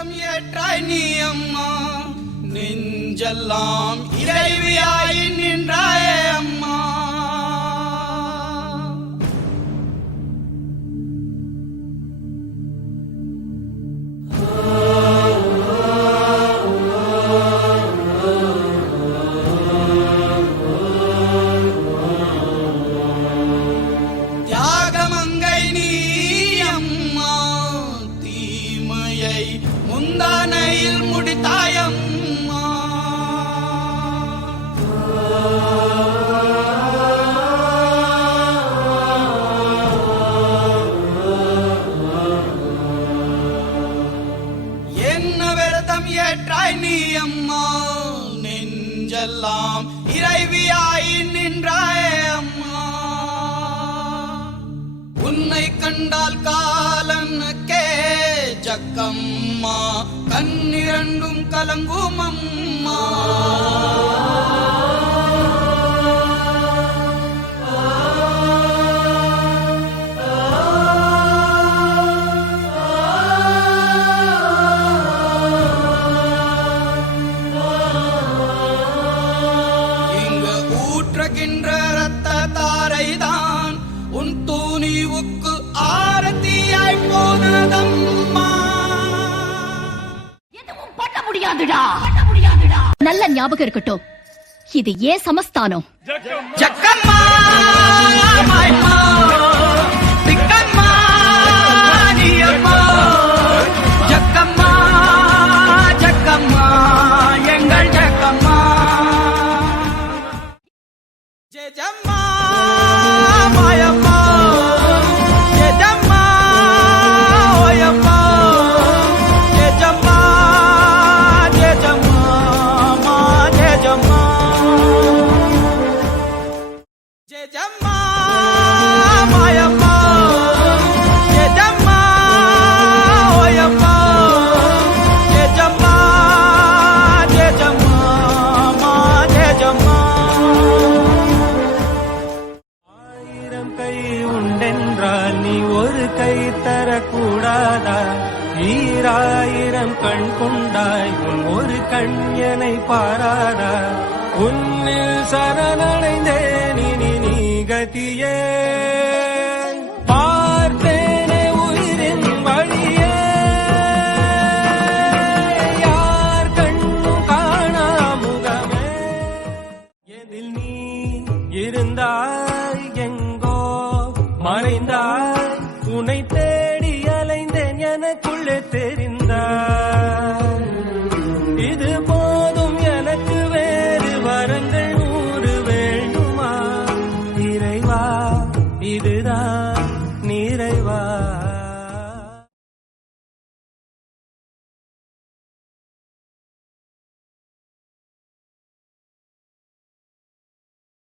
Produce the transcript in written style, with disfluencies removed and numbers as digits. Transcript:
விரதம் ஏற்றாய் நீ அம்மா, நெஞ்செல்லாம் இறைவியாய் நின்றாயே அம்மா. முந்தானையில் முடித்தாயம்மா, என்ன விரதம் ஏற்றாய் நீ அம்மா, நெஞ்செல்லாம் இறைவியாய் நின்றாயே அம்மா. உன்னை கண்டால் காலனுக்கே ஜக்கம்மா, கண்ணிரண்டும் கலங்கும் அம்மா. இங்கு ஊற்றுகின்ற இரத்த தாரைதான் உன் தூணிவுக்கு ஆரத்தியாய் போனதம்மா. நல்ல ஞாபகம் இருக்கட்டும், இது ஏன் சமஸ்தானம். ஜக்கம்மா மாயம்மா, திக்கம்மா நீயம்மா, ஜக்கம்மா ஜக்கம்மா எங்கள் ஜக்கம்மா. ஜெஜம்மா மாயம்மா, ஜெஜம்மா ஓயம்மா, ஜெஜம்மா ஜெஜம்மா ஜெஜம்மா, ஜெஜம்மா மாயம்மா, ஜெஜம்மா ஓயம்மா, ஜெஜம்மா ஜெஜம்மா ஜெஜம்மா. ஆயிரம் கை உண்டென்றால் நீ ஒரு கை தரக்கூடாதா? ஈராயிரம் கண் கொண்டாய் உன் ஒரு கண்யனை பாராதா? உன்னில் சரணடைந்தேன் இனி நீ கதியே, பார்த்தேனே உயிரின் வழியே, யார் கண்ணும் காணா முகமே. எதில் நீ இருந்தாய் எங்கோ மறைந்தாய், உன்னை தேடி அலைந்தேன் எனக்குள்ளே தெரிந்தாய். இது போதும் எனக்கு, வேறு வரங்கள் 100 வேண்டுமா? இறைவா இதுதான் நிறைவா?